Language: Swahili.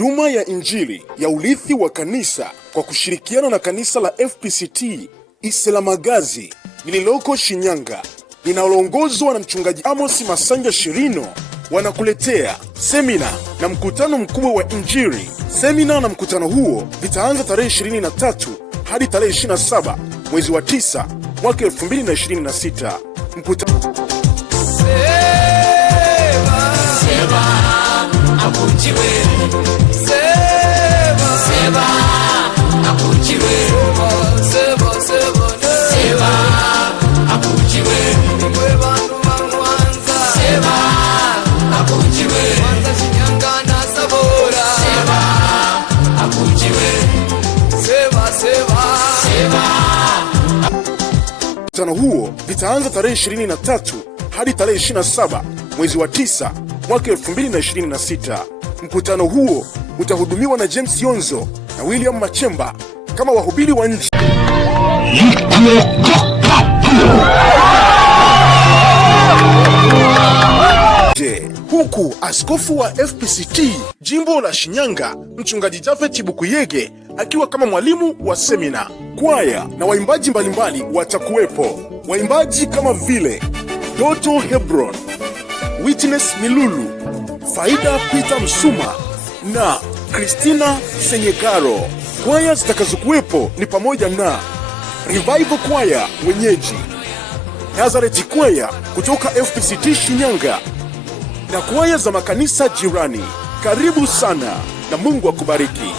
Huduma ya Injili ya urithi wa kanisa kwa kushirikiana na kanisa la FPCT Iselamagazi lililoko Shinyanga linaloongozwa na mchungaji Amos Masanja Shirino wanakuletea semina na mkutano mkubwa wa Injili. Semina na mkutano huo vitaanza tarehe 23 hadi tarehe 27 mwezi wa 9 mwaka 2026. Mkutano huo vitaanza tarehe 23 hadi tarehe 27 mwezi wa 9 mwaka 2026. Mkutano huo utahudumiwa na James Yonzo na William Machemba kama wahubiri wa nje. Huku askofu wa FPCT jimbo la Shinyanga mchungaji Japhet Bukuyege akiwa kama mwalimu wa semina. Kwaya na waimbaji mbalimbali watakuwepo. Waimbaji kama vile Doto Hebron, Witness Milulu, Faida Peter Msuma na Christina Senyekaro. Kwaya zitakazokuwepo ni pamoja na Revival Kwaya wenyeji, Nazareth Kwaya kutoka FPCT Shinyanga na kwaya za makanisa jirani. Karibu sana na Mungu akubariki.